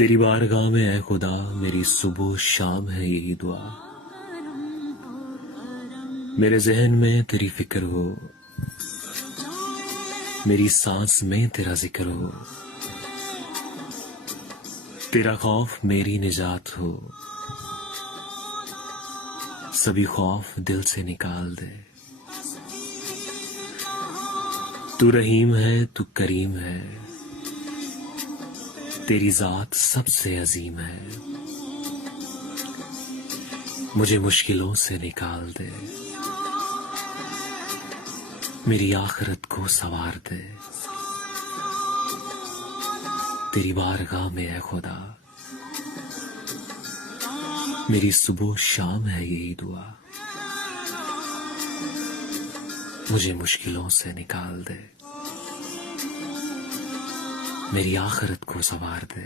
तेरी बारगाह में है खुदा, मेरी सुबह शाम है यही दुआ। मेरे जहन में तेरी फिक्र हो, मेरी सांस में तेरा जिक्र हो। तेरा खौफ मेरी निजात हो, सभी खौफ दिल से निकाल दे। तू रहीम है, तू करीम है, तेरी जात सबसे अजीम है। मुझे मुश्किलों से निकाल दे, मेरी आखिरत को संवार दे। तेरी बारगाह में है खुदा, मेरी सुबह शाम है यही दुआ। मुझे मुश्किलों से निकाल दे, मेरी आखिरत को संवार दे।